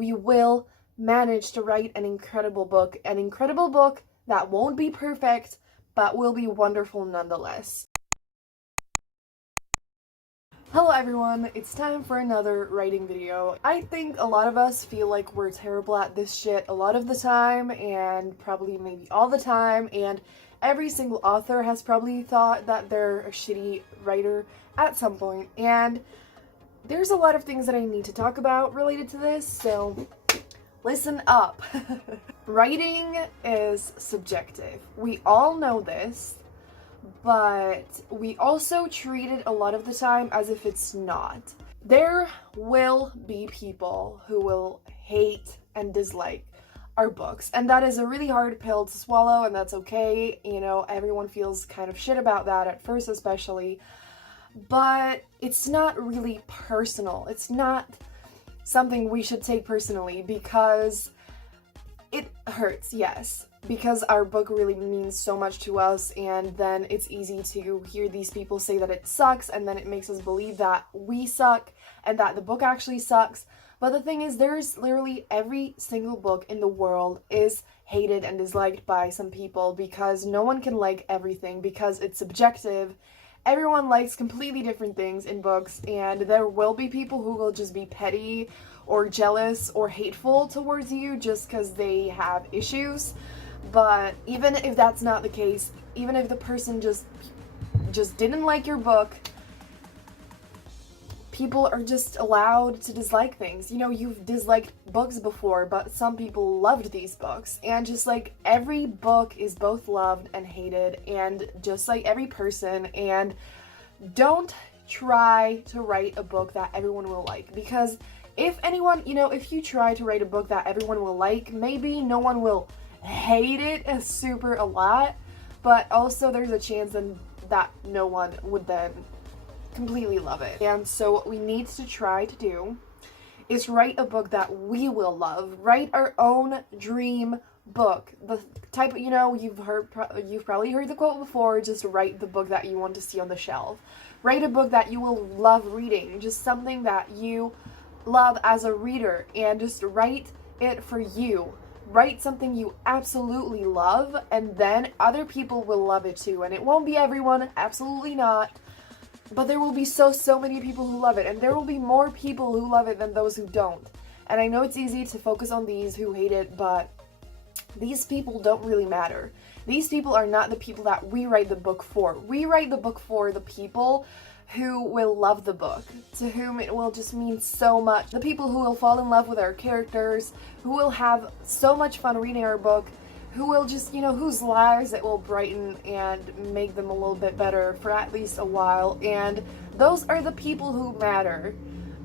we will manage to write an incredible book that won't be perfect, but will be wonderful nonetheless. Hello everyone, it's time for another writing video. I think a lot of us feel like we're terrible at this shit a lot of the time, and probably maybe all the time, and every single author has probably thought that they're a shitty writer at some point, and there's a lot of things that I need to talk about related to this, so listen up. Writing is subjective. We all know this, but we also treat it a lot of the time as if it's not. There will be people who will hate and dislike our books, and that is a really hard pill to swallow, and that's okay. You know, everyone feels kind of shit about that at first especially, but it's not really personal. It's not something we should take personally, because it hurts, yes, because our book really means so much to us, and then it's easy to hear these people say that it sucks, and then it makes us believe that we suck and that the book actually sucks. But the thing is, there's literally every single book in the world is hated and disliked by some people, because no one can like everything, because it's subjective. Everyone likes completely different things in books, and there will be people who will just be petty or jealous or hateful towards you just because they have issues. But even if that's not the case, even if the person just didn't like your book, people are just allowed to dislike things. You know, you've disliked books before, but some people loved these books. And just like every book is both loved and hated, and just like every person. And don't try to write a book that everyone will like, because if anyone, you know, if you try to write a book that everyone will like, maybe no one will hate it a lot, but also there's a chance then that no one would then completely love it. And so what we need to try to do is write a book that we will love. Write our own dream book. The type, you know, you've probably heard the quote before, just write the book that you want to see on the shelf. Write a book that you will love reading, just something that you love as a reader, and just write it for you. Write something you absolutely love, and then other people will love it too. And it won't be everyone, absolutely not, but there will be so many people who love it, and there will be more people who love it than those who don't. And I know it's easy to focus on these who hate it, but these people don't really matter. These people are not the people that we write the book for. We write the book for the people who will love the book, to whom it will just mean so much. The people who will fall in love with our characters, who will have so much fun reading our book, who will just, you know, whose lives it will brighten and make them a little bit better for at least a while. And those are the people who matter.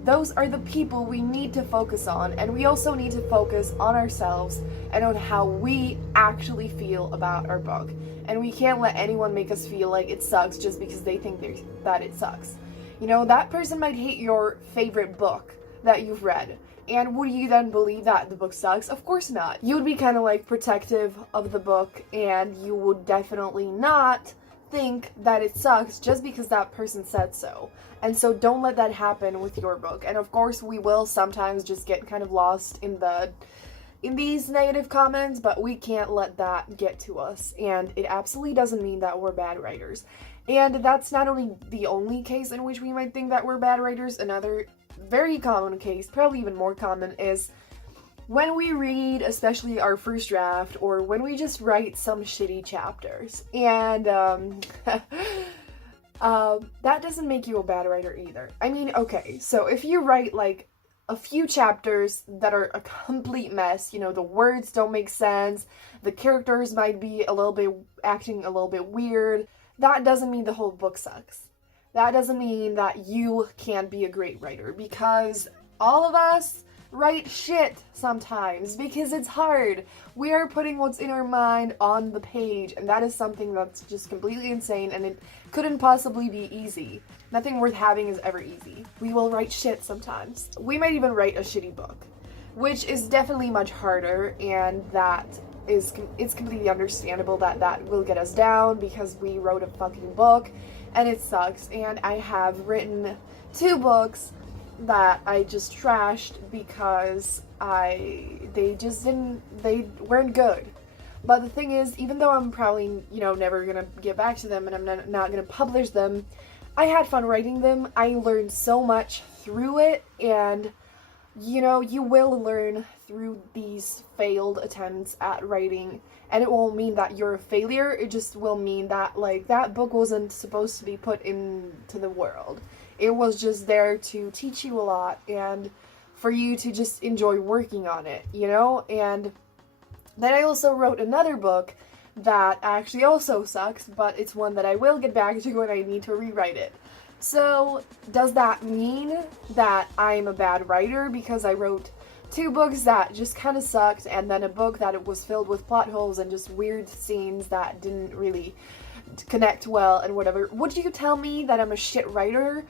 Those are the people we need to focus on, and we also need to focus on ourselves and on how we actually feel about our book. And we can't let anyone make us feel like it sucks just because they think that it sucks. You know, that person might hate your favorite book that you've read, and would you then believe that the book sucks? Of course not. You would be kind of like protective of the book, and you would definitely not think that it sucks just because that person said so. And so don't let that happen with your book. And of course we will sometimes just get kind of lost in these negative comments, but we can't let that get to us. And it absolutely doesn't mean that we're bad writers. And that's not only the only case in which we might think that we're bad writers. Another very common case, probably even more common, is when we read, especially our first draft, or when we just write some shitty chapters. And that doesn't make you a bad writer either. I mean, okay, so if you write like a few chapters that are a complete mess, you know, the words don't make sense, the characters might be acting a little bit weird, that doesn't mean the whole book sucks. That doesn't mean that you can't be a great writer, because all of us write shit sometimes because it's hard. We are putting what's in our mind on the page, and that is something that's just completely insane, and it couldn't possibly be easy. Nothing worth having is ever easy. We will write shit sometimes. We might even write a shitty book, which is definitely much harder, and it's completely understandable that that will get us down because we wrote a fucking book and it sucks. And I have written 2 books that I just trashed because they just didn't, they weren't good. But the thing is, even though I'm probably, never gonna get back to them and I'm not gonna publish them, I had fun writing them. I learned so much through it, and you will learn through these failed attempts at writing, and it won't mean that you're a failure. It just will mean that, like, that book wasn't supposed to be put into the world. It was just there to teach you a lot and for you to just enjoy working on it, And then I also wrote another book that actually also sucks, but it's one that I will get back to when I need to rewrite it. So, does that mean that I'm a bad writer because I wrote 2 books that just kind of sucked, and then a book that it was filled with plot holes and just weird scenes that didn't really connect well and whatever? Would you tell me that I'm a shit writer?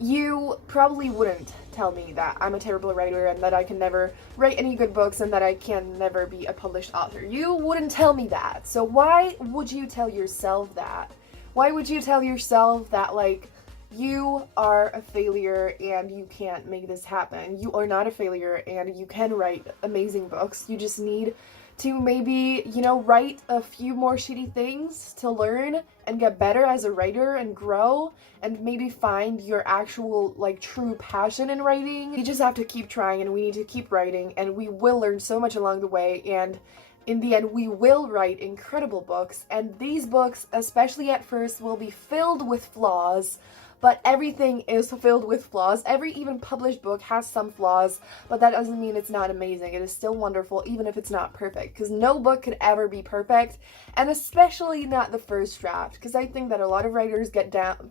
You probably wouldn't tell me that I'm a terrible writer and that I can never write any good books and that I can never be a published author. You wouldn't tell me that. So why would you tell yourself that? Why would you tell yourself that, like, you are a failure and you can't make this happen? You are not a failure and you can write amazing books. You just need to maybe, write a few more shitty things to learn and get better as a writer and grow and maybe find your actual, like, true passion in writing. You just have to keep trying, and we need to keep writing, and we will learn so much along the way, and in the end, we will write incredible books, and these books, especially at first, will be filled with flaws. But everything is filled with flaws. Every even published book has some flaws, but that doesn't mean it's not amazing. It is still wonderful, even if it's not perfect, because no book could ever be perfect, and especially not the first draft, because I think that a lot of writers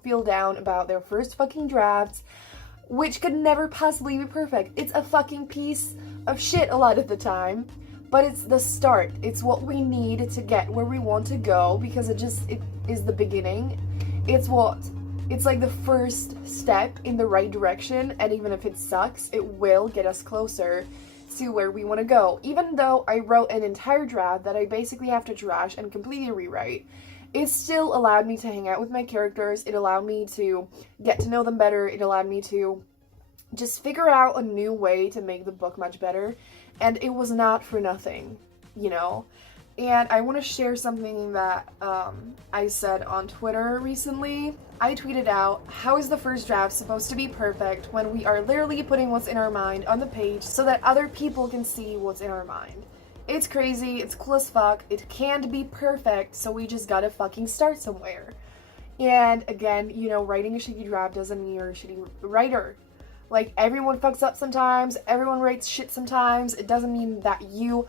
feel down about their first fucking drafts, which could never possibly be perfect. It's a fucking piece of shit a lot of the time, but it's the start. It's what we need to get where we want to go, because it is the beginning. It's like the first step in the right direction, and even if it sucks, it will get us closer to where we want to go. Even though I wrote an entire draft that I basically have to trash and completely rewrite, it still allowed me to hang out with my characters. It allowed me to get to know them better. It allowed me to just figure out a new way to make the book much better, and it was not for nothing, And I want to share something that I said on Twitter recently. I tweeted out, how is the first draft supposed to be perfect when we are literally putting what's in our mind on the page so that other people can see what's in our mind? It's crazy, it's cool as fuck, it can't be perfect, so we just gotta fucking start somewhere. And again, writing a shitty draft doesn't mean you're a shitty writer. Like, everyone fucks up sometimes, everyone writes shit sometimes. It doesn't mean that you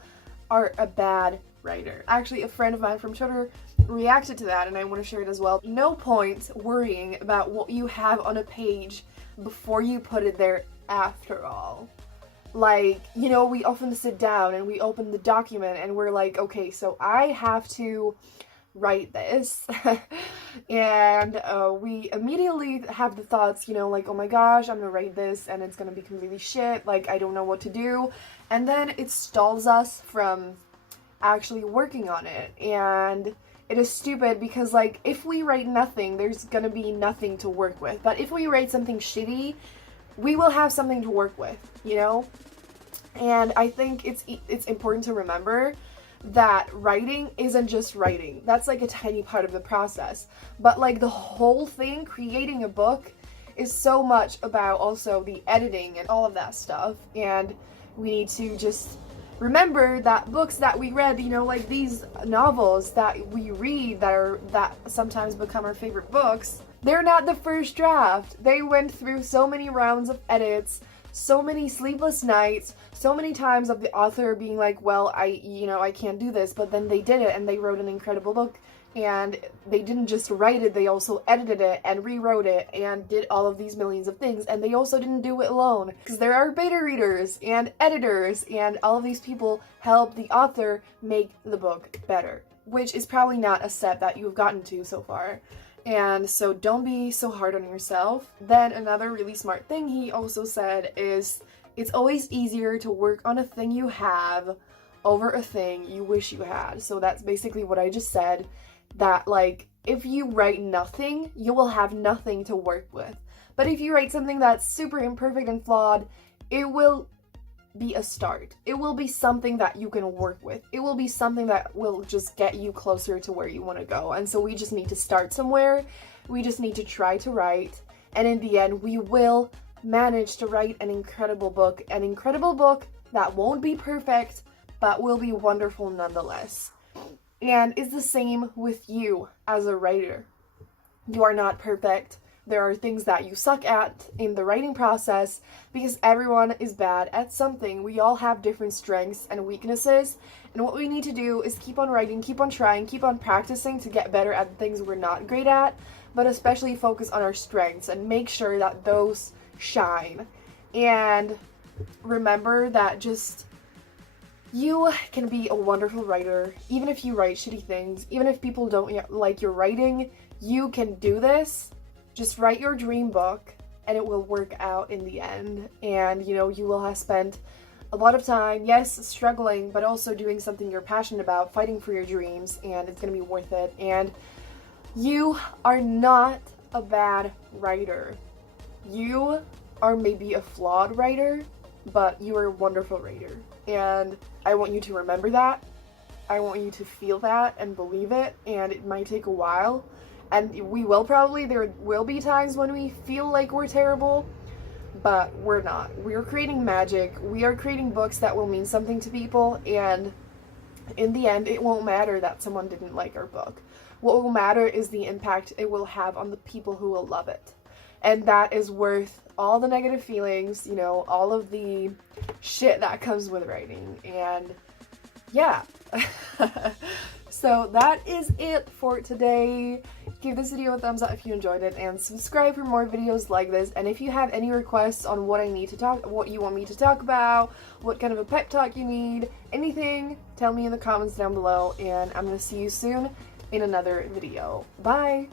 are a bad writer. Actually, a friend of mine from Twitter reacted to that, and I want to share it as well. No point worrying about what you have on a page before you put it there after all. Like, we often sit down and we open the document and we're like, okay, so I have to write this. And we immediately have the thoughts, like, oh my gosh, I'm gonna write this and it's gonna be completely shit. Like, I don't know what to do. And then it stalls us from actually working on it, and it is stupid because, like, if we write nothing, there's gonna be nothing to work with. But if we write something shitty, we will have something to work with, And I think it's important to remember that writing isn't just writing. That's like a tiny part of the process. But, like, the whole thing, creating a book, is so much about also the editing and all of that stuff. And we need to just remember that books that we read, like these novels that we read that sometimes become our favorite books, they're not the first draft. They went through so many rounds of edits, so many sleepless nights, so many times of the author being like, well, I can't do this, but then they did it and they wrote an incredible book. And they didn't just write it, they also edited it and rewrote it and did all of these millions of things. And they also didn't do it alone, because there are beta readers and editors, and all of these people help the author make the book better, which is probably not a step that you've gotten to so far. And so don't be so hard on yourself. Then another really smart thing he also said is, it's always easier to work on a thing you have over a thing you wish you had. So that's basically what I just said. That, like, if you write nothing, you will have nothing to work with. But if you write something that's super imperfect and flawed, it will be a start. It will be something that you can work with. It will be something that will just get you closer to where you want to go. And so we just need to start somewhere. We just need to try to write. And in the end, we will manage to write an incredible book that won't be perfect, but will be wonderful nonetheless. And it's the same with you as a writer. You are not perfect. There are things that you suck at in the writing process because everyone is bad at something. We all have different strengths and weaknesses, and what we need to do is keep on writing, keep on trying, keep on practicing to get better at the things we're not great at, but especially focus on our strengths and make sure that those shine. And remember that just you can be a wonderful writer, even if you write shitty things, even if people don't like your writing, you can do this. Just write your dream book and it will work out in the end. And, you know, you will have spent a lot of time, yes, struggling, but also doing something you're passionate about, fighting for your dreams, and it's going to be worth it. And you are not a bad writer. You are maybe a flawed writer, but you are a wonderful writer. And I want you to remember that. I want you to feel that and believe it, and it might take a while. And there will be times when we feel like we're terrible, but we're not. We're creating magic. We are creating books that will mean something to people, and in the end, it won't matter that someone didn't like our book. What will matter is the impact it will have on the people who will love it. And that is worth all the negative feelings, you know, all of the shit that comes with writing. And yeah. So that is it for today. Give this video a thumbs up if you enjoyed it, and subscribe for more videos like this. And if you have any requests on what you want me to talk about, what kind of a pep talk you need, anything, tell me in the comments down below, and I'm gonna see you soon in another video. Bye!